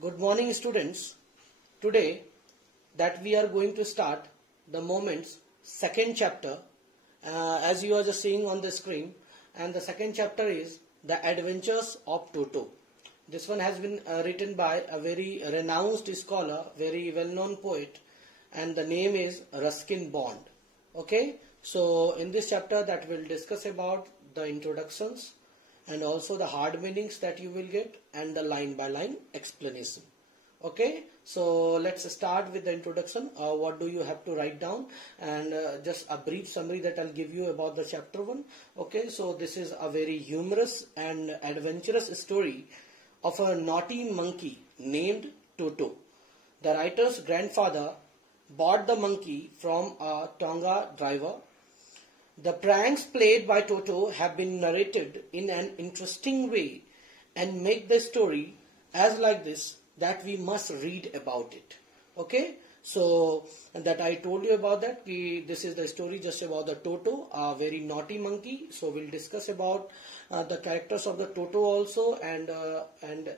Good morning, students. Today that we are going to start the Moments second chapter, as you are just seeing on the screen, and the second chapter is The Adventures of Toto. This one has been written by a very renowned scholar, very well-known poet, and the name is Ruskin Bond. Okay, so in this chapter that we'll discuss about the introductions and also the hard meanings that you will get and the line by line explanation. Okay, so let's start with the introduction. What do you have to write down, and just a brief summary that I'll give you about the chapter 1. Okay, so this is a very humorous and adventurous story of a naughty monkey named Toto. The writer's grandfather bought the monkey from a Tonga driver. The pranks played by Toto have been narrated in an interesting way and make the story as like this that we must read about it. Okay, so that I told you about that. This is the story just about the Toto, a very naughty monkey. So we'll discuss about the characters of the Toto also, and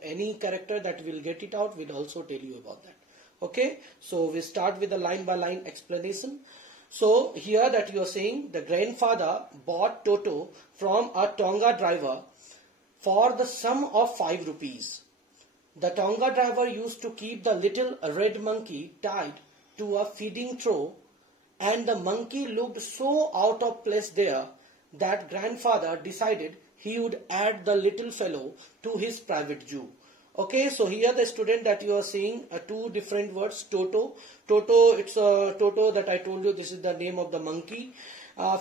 any character that will get it out, we'll also tell you about that. Okay, so we start with the line by line explanation. So here that you are saying the grandfather bought Toto from a Tonga driver for the sum of 5 rupees. The Tonga driver used to keep the little red monkey tied to a feeding trough, and the monkey looked so out of place there that grandfather decided he would add the little fellow to his private zoo. Okay, so here the student that you are seeing two different words, Toto. Toto, it's a Toto that I told you, this is the name of the monkey.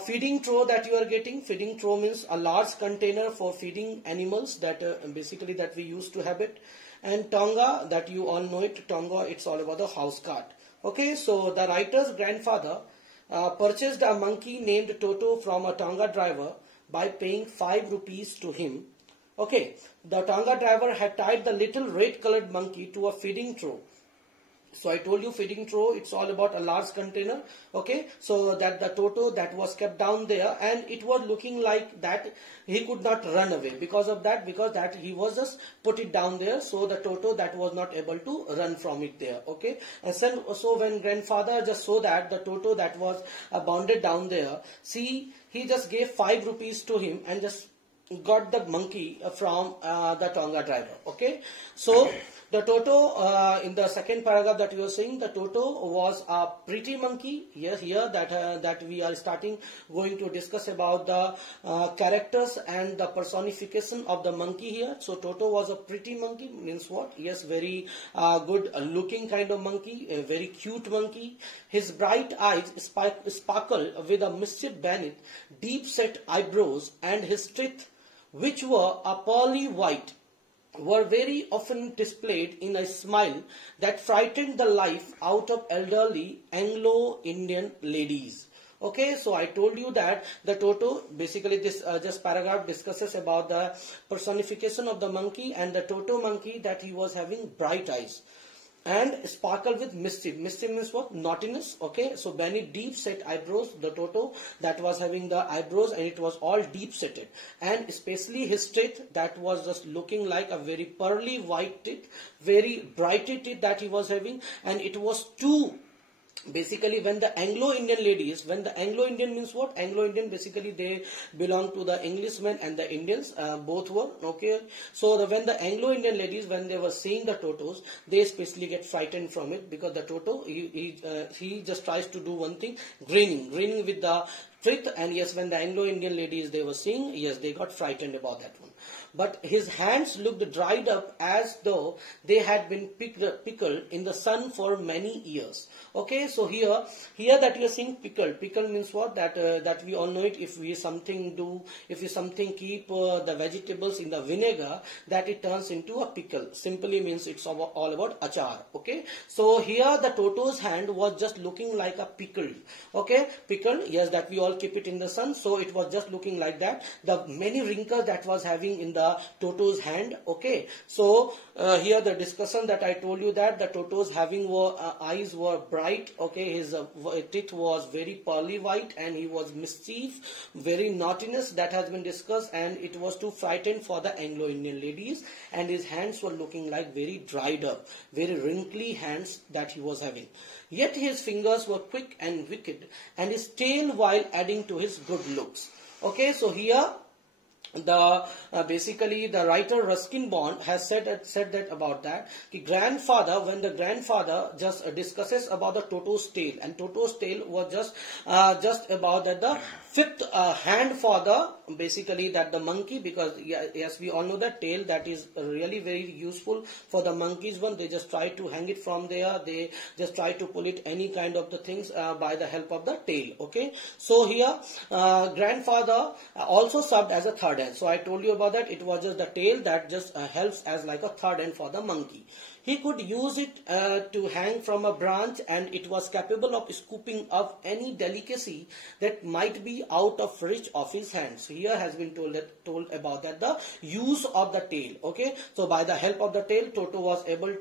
Feeding trough that you are getting, feeding trough means a large container for feeding animals that basically that we used to have it. And Tonga, that you all know it, Tonga, it's all about the house cart. Okay, so the writer's grandfather purchased a monkey named Toto from a Tonga driver by paying 5 rupees to him. Okay, the Tonga driver had tied the little red colored monkey to a feeding trough. So I told you feeding trough, it's all about a large container. Okay, so that the Toto that was kept down there, and it was looking like that he could not run away because that he was just put it down there. So the Toto that was not able to run from it there. Okay, and so when grandfather just saw that the Toto that was bounded down there, see, he just gave 5 rupees to him and just got the monkey from the Tonga driver. Okay, so the Toto in the second paragraph that you are saying, the Toto was a pretty monkey. Yes, here that we are going to discuss about the characters and the personification of the monkey here. So Toto was a pretty monkey, means what? Yes, very good looking kind of monkey, a very cute monkey. His bright eyes sparkle with a mischief beneath deep set eyebrows, and his teeth, which were a pearly white, were very often displayed in a smile that frightened the life out of elderly Anglo-Indian ladies. Okay, so I told you that the Toto, basically this just paragraph discusses about the personification of the monkey, and the Toto monkey that he was having bright eyes and sparkle with mischief. Mischief means what? Naughtiness. Okay, so beneath deep set eyebrows, the Toto that was having the eyebrows, and it was all deep setted, and especially his teeth that was just looking like a very pearly white teeth, very bright teeth that he was having, and it was too. Basically, when the Anglo-Indian ladies, when the Anglo-Indian means what? Anglo-Indian, basically they belong to the Englishmen and the Indians, both were, okay. So when the Anglo-Indian ladies, when they were seeing the Totos, they especially get frightened from it, because the Toto, he just tries to do one thing, grinning with the teeth, and yes, when the Anglo-Indian ladies they were seeing, yes, they got frightened about that one. But his hands looked dried up as though they had been pickled in the sun for many years. Okay, so here that you are seeing pickled. Pickle means what? That we all know it. If we something keep the vegetables in the vinegar, that it turns into a pickle. Simply means it's all about achar. Okay, so here the Toto's hand was just looking like a pickle. Okay, pickle. Yes, that we all keep it in the sun. So it was just looking like that. The many wrinkles that was having in the the Toto's hand. Okay, so here the discussion that I told you, that the Toto's eyes were bright. Okay, his teeth was very pearly white, and he was mischief, very naughtiness, that has been discussed, and it was too frightened for the Anglo-Indian ladies, and his hands were looking like very dried up, very wrinkly hands that he was having. Yet his fingers were quick and wicked, and his tail while adding to his good looks. Okay, so here the basically the writer Ruskin Bond has said that about that. The grandfather, when the grandfather just discusses about the Toto's tail, and Toto's tail was just about that the fifth hand for the basically that the monkey, because yes, we all know that tail that is really very useful for the monkeys. One, they just try to hang it from there, they just try to pull it any kind of the things by the help of the tail. Okay, so here grandfather also served as a third hand. So I told you about that. It was just the tail that just helps as like a third hand for the monkey. He could use it to hang from a branch, and it was capable of scooping up any delicacy that might be out of reach of his hands. So here has been told about that the use of the tail. Okay, so by the help of the tail, Toto was able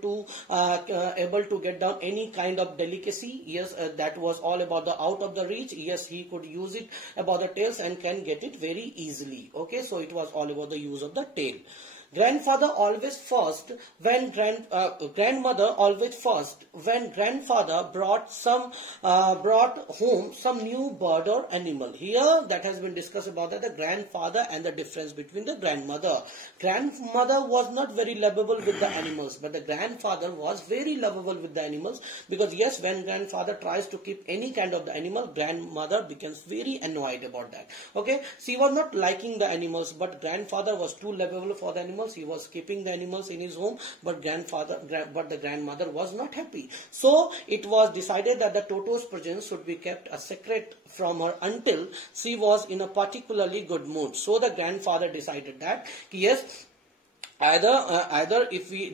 to get down any kind of delicacy. Yes, that was all about the out of the reach. Yes, he could use it about the tails and can get it very easily. Okay, so it was all about the use of the tail. Grandfather always first when grandmother always first when grandfather brought home some new bird or animal. Here that has been discussed about that the grandfather and the difference between the grandmother. Grandmother was not very lovable with the animals, but the grandfather was very lovable with the animals, because yes, when grandfather tries to keep any kind of the animal, grandmother becomes very annoyed about that. Okay, she was not liking the animals, but grandfather was too lovable for the animals. He was keeping the animals in his home, but the grandmother was not happy. So it was decided that the Toto's presence should be kept a secret from her until she was in a particularly good mood. So the grandfather decided that yes, either if we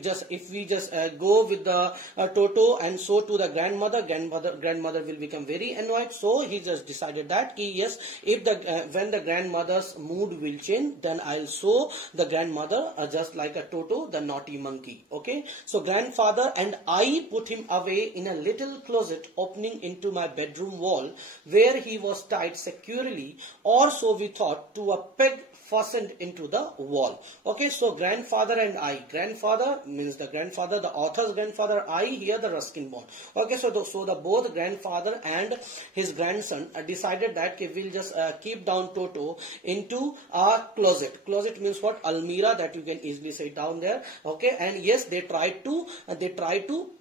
just go with the Toto and show to the grandmother will become very annoyed. So he just decided that yes, if when the grandmother's mood will change, then I'll show the grandmother just like a Toto, the naughty monkey. Okay, so grandfather and I put him away in a little closet opening into my bedroom wall, where he was tied securely, or so we thought, to a peg fastened into the wall. Okay, so grandfather and I, grandfather means the grandfather, the author's grandfather, I here the Ruskin Bond. Okay, so the both grandfather and his grandson decided that we'll just keep down Toto into a closet. Closet means what? Almirah, that you can easily say down there. Okay, and yes, they tried to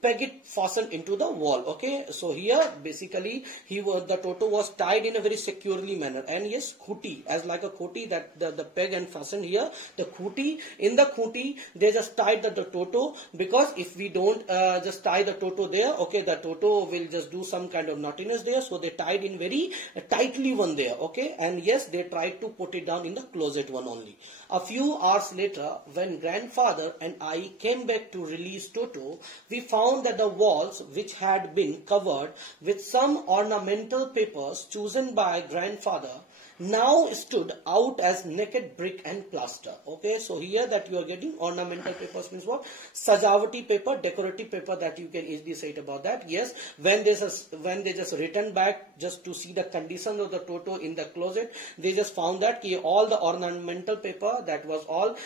peg it fastened into the wall. Okay, so here basically the Toto was tied in a very securely manner, and yes, khuti, as like a khoti, that the peg and fasten here the khuti. In the khuti they just tied the Toto, because if we don't just tie the Toto there, okay, the Toto will just do some kind of naughtiness there. So they tied in very tightly one there. Okay, and yes, they tried to put it down in the closet one only. A few hours later, when grandfather and I came back to release Toto, we found that the walls, which had been covered with some ornamental papers chosen by grandfather, now stood out as naked brick and plaster. Okay, so here that you are getting ornamental papers means what? Sajavati paper, decorative paper, that you can easily say it about that. Yes, when they just returned back just to see the condition of the Toto in the closet, they just found that all the ornamental paper that was all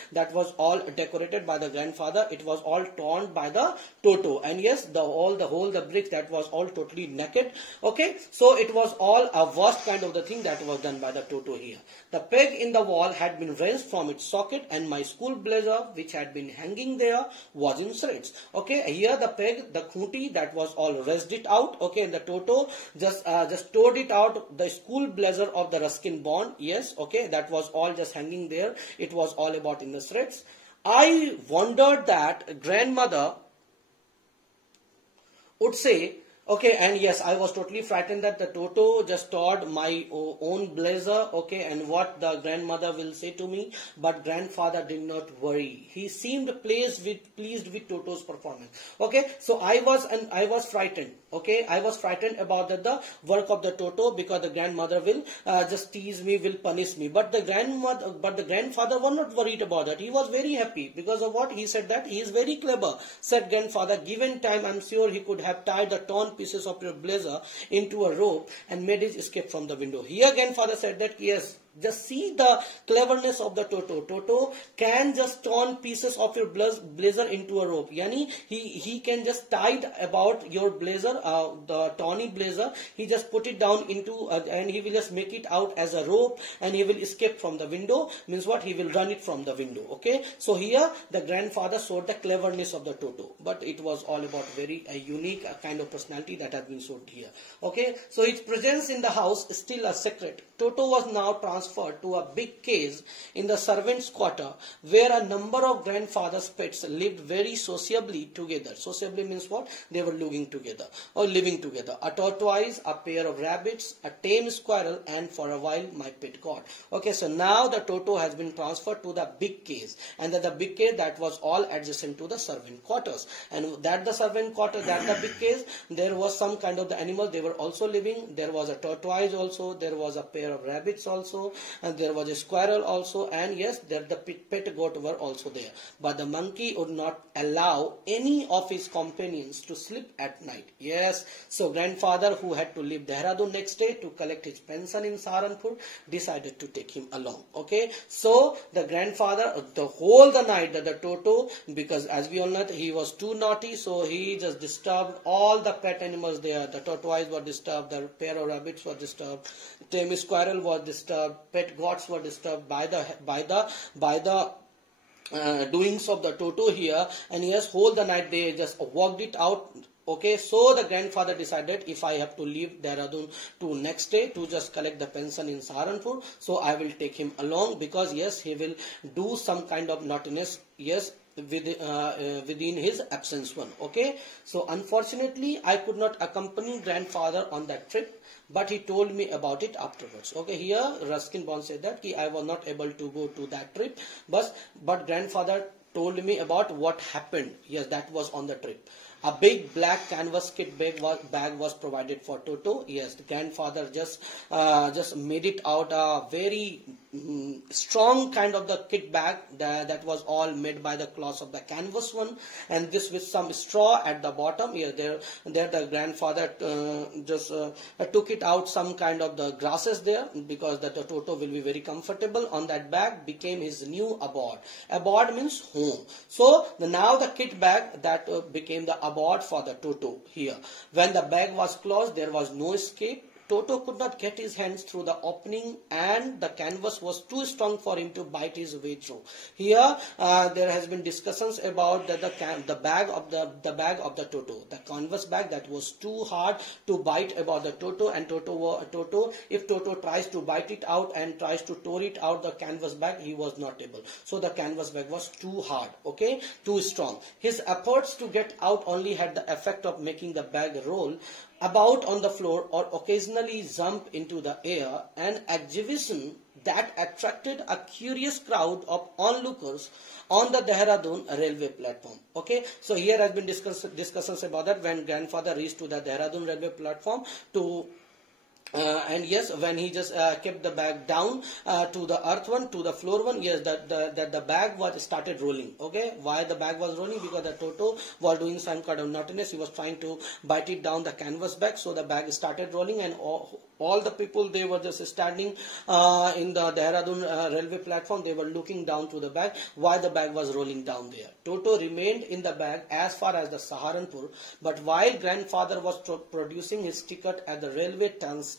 decorated by the grandfather, it was all torn by the Toto, and yes, the bricks, that was all totally naked. Okay, so it was all a worst kind of the thing that was done by the Toto here. The peg in the wall had been wrenched from its socket, and my school blazer, which had been hanging there, was in shreds. Okay, here the peg, the khuti, that was all wrenched it out. Okay, and the Toto just tore it out. The school blazer of the Ruskin Bond, yes, okay, that was all just hanging there. It was all about in the shreds. I wondered that grandmother would say Okay, and yes, I was totally frightened that the Toto just tore my own blazer, okay, and what the grandmother will say to me, but grandfather did not worry. He seemed pleased with Toto's performance. Okay, so I was frightened. Okay, I was frightened about the work of the Toto because the grandmother will just tease me, will punish me. But the grandfather was not worried about that. He was very happy because of what he said, that he is very clever. Said grandfather, given time, I'm sure he could have tied the torn pieces of your blazer into a rope and made his escape from the window. Here grandfather said that yes, just see the cleverness of the Toto. Toto can just torn pieces of your blazer into a rope. Yani he can just tie it about your blazer, the tawny blazer. He just put it down into and he will just make it out as a rope and he will escape from the window. Means what? He will run it from the window. Okay. So here the grandfather showed the cleverness of the Toto. But it was all about very unique kind of personality that has been showed here. Okay. So his presence in the house is still a secret. Toto was now transferred to a big cage in the servants' quarter where a number of grandfather's pets lived very sociably together. Sociably means what? They were living together. A tortoise, a pair of rabbits, a tame squirrel, and for a while my pet goat. Okay, so now the Toto has been transferred to the big cage, and the big cage that was all adjacent to the servant quarters. And that the servant quarter, that the big cage, there was some kind of the animal they were also living. There was a tortoise also, there was a pair of rabbits also, and there was a squirrel also, and yes, there the pet goat were also there. But the monkey would not allow any of his companions to sleep at night. Yes, so grandfather, who had to leave Dehradun next day to collect his pension in Saharanpur, decided to take him along. Okay, so the grandfather, the whole the night, the Toto, because as we all know, he was too naughty, so he just disturbed all the pet animals there. The tortoise were disturbed, the pair of rabbits were disturbed, tame squirrel was disturbed, pet goats were disturbed by the doings of the Toto here. And yes, whole the night they just worked it out. Okay, so the grandfather decided, if I have to leave Dehradun to next day to just collect the pension in Saharanpur, so I will take him along, because yes, he will do some kind of naughtiness, yes, within his absence one. Okay, so unfortunately I could not accompany grandfather on that trip, but he told me about it afterwards. Okay, here Ruskin Bond said that I was not able to go to that trip, but grandfather told me about what happened. Yes, that was on the trip. A big black canvas kit bag was provided for Toto. Yes, the grandfather just made it out a very strong kind of the kit bag that was all made by the cloth of the canvas one, and this with some straw at the bottom. Here, there the grandfather just took it out some kind of the grasses there, because the Toto will be very comfortable on that bag. Became his new abode. Abode means home. So now the kit bag that became the abode for the Toto here. When the bag was closed, there was no escape. Toto could not get his hands through the opening, and the canvas was too strong for him to bite his way through. Here, there has been discussions about the bag of the Toto, the canvas bag that was too hard to bite about the Toto, and if Toto tries to bite it out and tries to tear it out the canvas bag, he was not able. So the canvas bag was too hard, okay, too strong. His efforts to get out only had the effect of making the bag roll about on the floor or occasionally jump into the air, an exhibition that attracted a curious crowd of onlookers on the Dehradun railway platform. Okay, so here has been discussions about that when grandfather reached to the Dehradun railway platform to and yes, when he just kept the bag down to the earth one, to the floor one, yes, the bag was started rolling. Okay, why the bag was rolling? Because the Toto was doing some kind of naughtiness. He was trying to bite it down the canvas bag, so the bag started rolling, and all the people, they were just standing in the Dehradun railway platform. They were looking down to the bag, why the bag was rolling down there. Toto remained in the bag as far as the Saharanpur, but while grandfather was producing his ticket at the railway turnstile.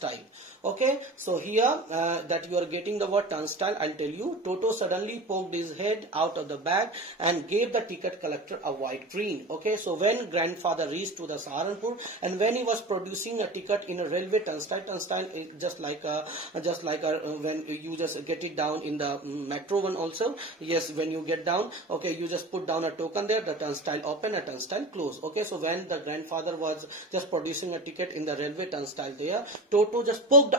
Okay, so here that you are getting the word turnstile, I'll tell you. Toto suddenly poked his head out of the bag and gave the ticket collector a white grin. Okay, so when grandfather reached to the Saharanpur, and when he was producing a ticket in a railway turnstile turnstile, just like when you just get it down in the metro one also. Yes, when you get down, okay, you just put down a token there, the turnstile open, a turnstile close. Okay, so when the grandfather was just producing a ticket in the railway turnstile there, Toto just poked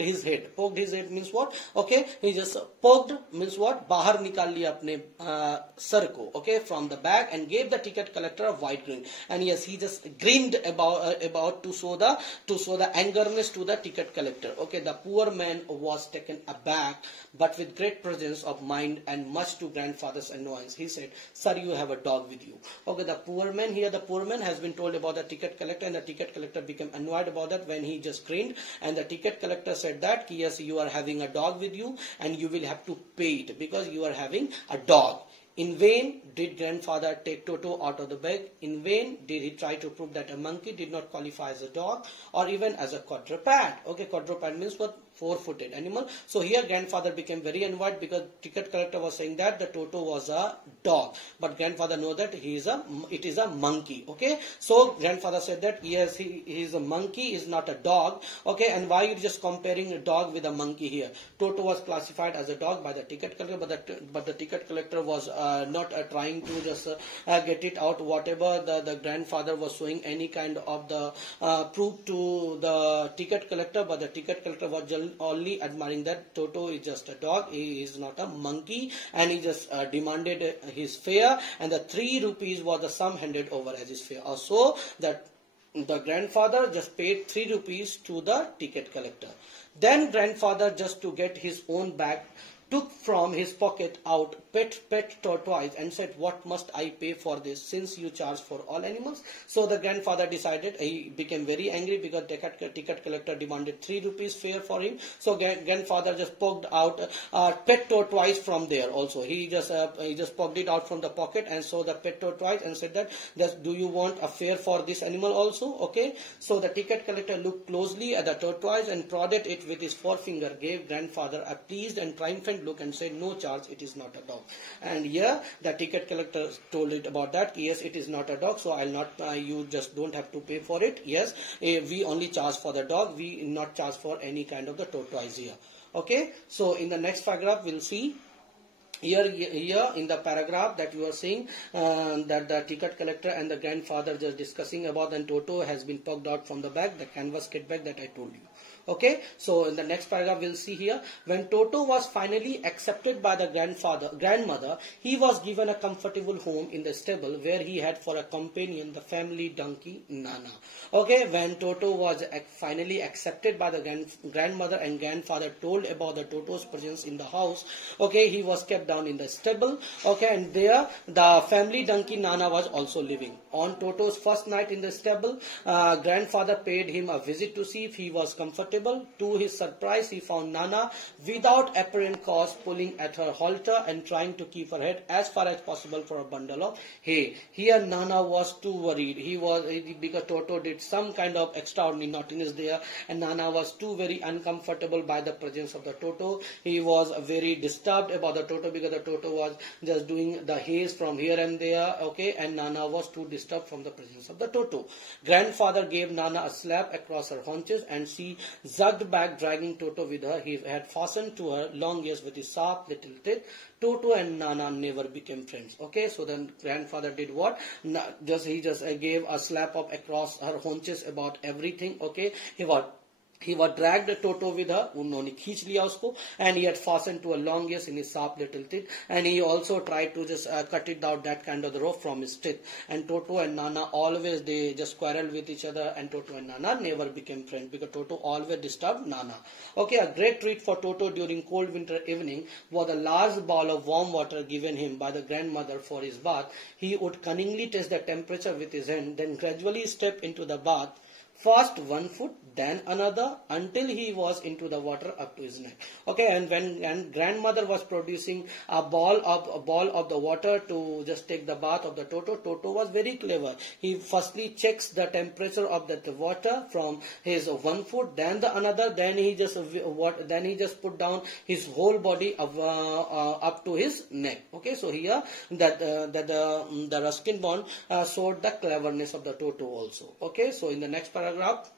his head. Poked his head means what? Okay, he just poked means what? Bahar nikal liya apne sar ko, okay, from the bag, and gave the ticket collector a wide grin. And yes, he just grinned about to show the angerness to the ticket collector. Okay, the poor man was taken aback, but with great presence of mind and much to grandfather's annoyance, he said, "Sir, you have a dog with you." Okay, the poor man here, the poor man has been told about the ticket collector, and the ticket collector became annoyed about that when he just grinned, and the ticket collector said that, yes, you are having a dog with you and you will have to pay it because you are having a dog. In vain did grandfather take Toto out of the bag. In vain did he try to prove that a monkey did not qualify as a dog or even as a quadruped. Okay, quadruped means what? Four-footed animal. So here grandfather became very annoyed because ticket collector was saying that the Toto was a dog, but grandfather know that it is a monkey. Okay, so grandfather said that yes, he is a monkey, is not a dog. Okay, and why you just comparing a dog with a monkey here? Toto was classified as a dog by the ticket collector, but the ticket collector was not trying to just get it out whatever the grandfather was showing any kind of the proof to the ticket collector, but the ticket collector was just only admiring that Toto is just a dog, he is not a monkey, and he just demanded his fare, and the 3 rupees was the sum handed over as his fare. Also, that the grandfather just paid 3 rupees to the ticket collector. Then grandfather, just to get his own bag, took from his pocket out pet tortoise and said, "What must I pay for this, since you charge for all animals?" So the grandfather decided, he became very angry because ticket collector demanded 3 rupees fare for him. So grandfather just poked out pet tortoise from there also. He just poked it out from the pocket and saw the pet tortoise and said that do you want a fare for this animal also? Okay, so the ticket collector looked closely at the tortoise and prodded it with his forefinger, gave grandfather a pleased and triumphant look and said, "No charge, it is not a dog." And here the ticket collector told it about that, yes, it is not a dog, so I'll not, you just don't have to pay for it. Yes, we only charge for the dog, we not charge for any kind of the tortoise here. Okay, so in the next paragraph we'll see here in the paragraph that you are seeing that the ticket collector and the grandfather just discussing about, and Toto has been poked out from the bag, the canvas kit bag that I told you. Okay, so in the next paragraph we'll see here, when Toto was finally accepted by the grandmother, he was given a comfortable home in the stable where he had for a companion the family donkey Nana. Okay, when Toto was finally accepted by the grandmother and grandfather told about the Toto's presence in the house, okay, he was kept down in the stable. Okay, and there the family donkey Nana was also living. On Toto's first night in the stable, grandfather paid him a visit to see if he was comfortable. To his surprise, he found Nana without apparent cause pulling at her halter and trying to keep her head as far as possible for a bundle of hay. Here Nana was too worried. Because Toto did some kind of extraordinary naughtiness there, and Nana was too very uncomfortable by the presence of the Toto. He was very disturbed about the Toto because the Toto was just doing the haze from here and there. Okay, and Nana was too disturbed from the presence of the Toto. Grandfather gave Nana a slap across her haunches, and she zugged back, dragging Toto with her. He had fastened to her long ears with his sharp little teeth. Toto and Nana never became friends. Okay, so then grandfather did what? He just gave a slap up across her haunches about everything. Okay, he was dragged Toto with her, उन्होंने खींच लिया उसको, and he had fastened to a long ears in his sharp little teeth, and he also tried to just cut it out that kind of the rope from his teeth. And Toto and Nana always, they just quarreled with each other, and Toto and Nana never became friends because Toto always disturbed Nana. Okay, a great treat for Toto during cold winter evening was a large bowl of warm water given him by the grandmother for his bath. He would cunningly test the temperature with his hand, then gradually step into the bath, first one foot, then another, until he was into the water up to his neck. Okay, and when grandmother was producing a ball of the water to just take the bath of the Toto, Toto was very clever. He firstly checks the temperature of the water from his 1 foot, then the another, then he just put down his whole body up to his neck. Okay, so here the Ruskin bond showed the cleverness of the Toto also. Okay, so in the next paragraph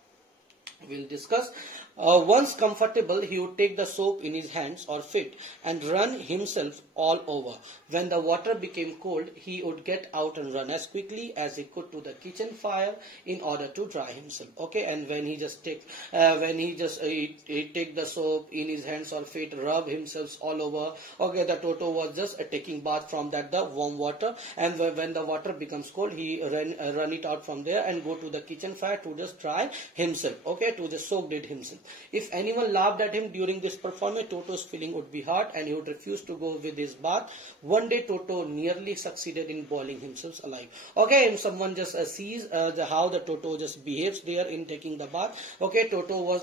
We'll discuss. Once comfortable, he would take the soap in his hands or feet and run himself all over. When the water became cold, he would get out and run as quickly as he could to the kitchen fire in order to dry himself. Okay, and when he just take he take the soap in his hands or feet, rub himself all over. Okay, the Toto was just taking bath from that the warm water, and when the water becomes cold, he run it out from there and go to the kitchen fire to just dry himself. Okay, to just soak it himself. If anyone laughed at him during this performance, Toto's feeling would be hurt and he would refuse to go with his bath. One day, Toto nearly succeeded in boiling himself alive. Okay, and someone just sees how the Toto just behaves there in taking the bath. Okay, Toto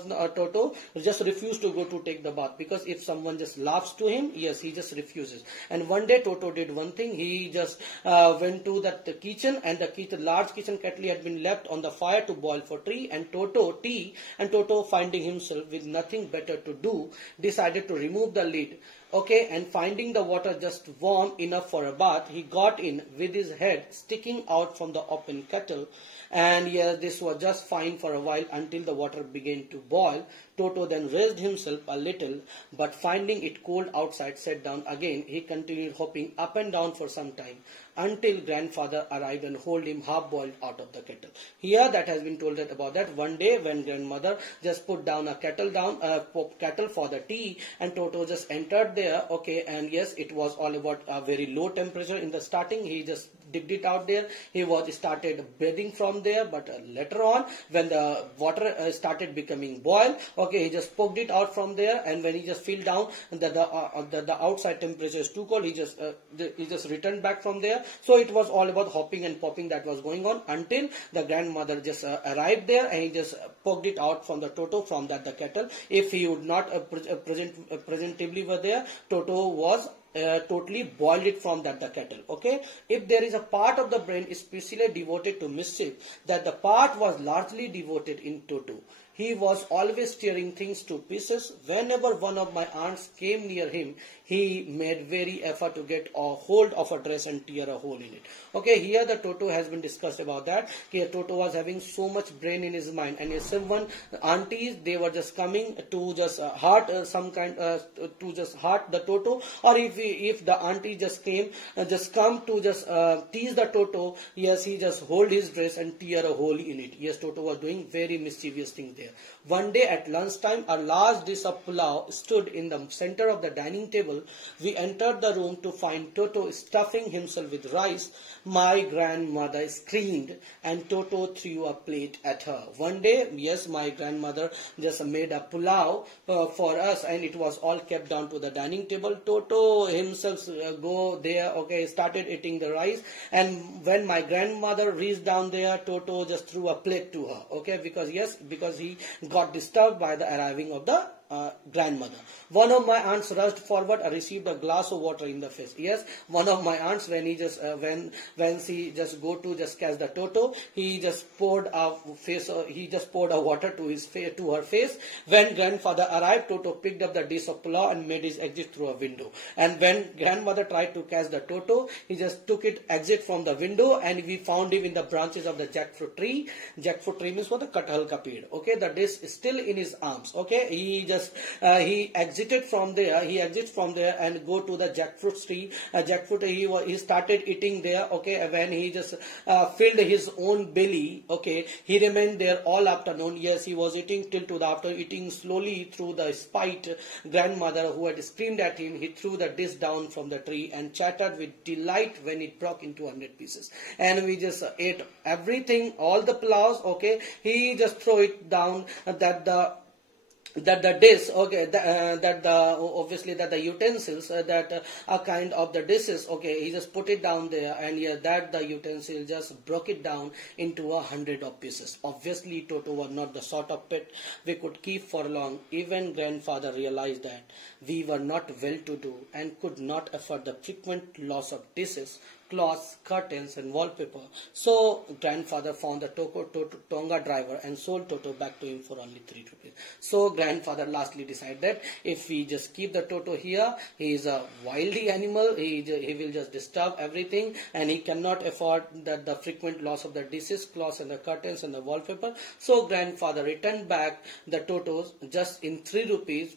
just refused to go to take the bath, because if someone just laughs to him, yes, he just refuses. And one day, Toto did one thing. He just went to the kitchen, and the large kitchen kettle had been left on the fire to boil for tea. And Toto, finding himself with nothing better to do, decided to remove the lid. Okay, and finding the water just warm enough for a bath, he got in with his head sticking out from the open kettle. And yes, this was just fine for a while until the water began to boil. Toto then raised himself a little, but finding it cold outside, sat down again. He continued hopping up and down for some time until grandfather arrived and hauled him half-boiled out of the kettle. Here that has been told about that one day when grandmother just put down a kettle for the tea, and Toto just entered there. Okay, and yes, it was all about a very low temperature in the starting. He just digged it out there. He started bathing from there, but later on when the water started becoming boiled, okay, he just poked it out from there, and when he just fell down that the outside temperature is too cold, he just returned back from there. So it was all about hopping and popping that was going on until the grandmother just arrived there, and he just poked it out from the Toto from the kettle. If he would not presentably were there, Toto was totally boiled it from the kettle. Okay, if there is a part of the brain especially devoted to mischief, that the part was largely devoted in Toto. He was always tearing things to pieces. Whenever one of my aunts came near him, he made very effort to get a hold of a dress and tear a hole in it. Okay, here the Toto has been discussed about that. Here Toto was having so much brain in his mind, and if someone aunties, they were just coming to just hurt to just hurt the Toto, or if the auntie just come to just tease the Toto, yes, he just hold his dress and tear a hole in it. Yes, Toto was doing very mischievous things there. One day at lunchtime, a large dish of pulao stood in the center of the dining table. We entered the room to find Toto stuffing himself with rice. My grandmother screamed, and Toto threw a plate at her. One day, yes, my grandmother just made a pulao for us, and it was all kept down to the dining table. Toto himself go there, okay, started eating the rice, and when my grandmother reached down there, Toto just threw a plate to her, okay, because he got disturbed by the arriving of the grandmother. One of my aunts rushed forward and received a glass of water in the face. Yes, one of my aunts, when he just when she just go to just catch the Toto, he just poured a water to her face. When grandfather arrived, Toto picked up the dish of pulao and made his exit through a window. And when grandmother tried to catch the Toto, he just took it exit from the window, and we found him in the branches of the jackfruit tree. Jackfruit tree means for the kathal ka ped. Okay, the dish is still in his arms. Okay, he exited from there. He exits from there and go to the jackfruit tree. He started eating there. Okay, when he just filled his own belly. Okay, he remained there all afternoon. Yes, he was eating till to the after eating slowly through the spite grandmother who had screamed at him. He threw the dish down from the tree and chattered with delight when it broke into 100 pieces. And we just ate everything, all the pulaus. Okay, he just threw it down that the dish, okay, obviously that the utensils that are kind of the dishes, okay, he just put it down there, and yeah, that the utensil just broke it down into 100 of pieces. Obviously, Toto was not the sort of pet we could keep for long. Even grandfather realized that we were not well-to-do and could not afford the frequent loss of dishes. cloths, curtains and wallpaper. So grandfather found the Tonga driver and sold Toto back to him for only 3 rupees. So grandfather lastly decided that if we just keep the Toto here, he is a wildy animal, he will just disturb everything and he cannot afford the frequent loss of the dishes, cloths and the curtains and the wallpaper. So grandfather returned back the Totos just in 3 rupees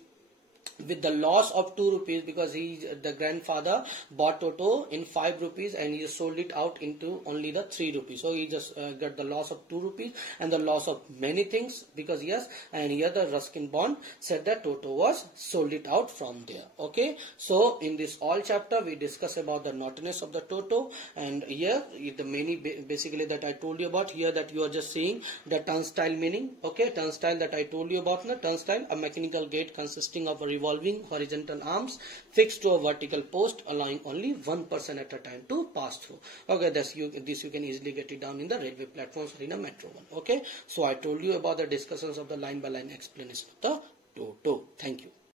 with the loss of 2 rupees, because the grandfather bought Toto in 5 rupees and he sold it out into only the 3 rupees. So he just got the loss of 2 rupees and the loss of many things, because yes, and here the Ruskin Bond said that Toto was sold it out from there. Okay, so in this all chapter we discuss about the naughtiness of the Toto, and here the many basically that I told you about here, that you are just seeing the turnstile meaning. Okay, turnstile that I told you about. The turnstile, a mechanical gate consisting of a revolving horizontal arms fixed to a vertical post, allowing only one person at a time to pass through. Okay, this you can easily get it down in the railway platforms or in a metro one. Okay, so I told you about the discussions of the line by line explanation of the Toto. Thank you.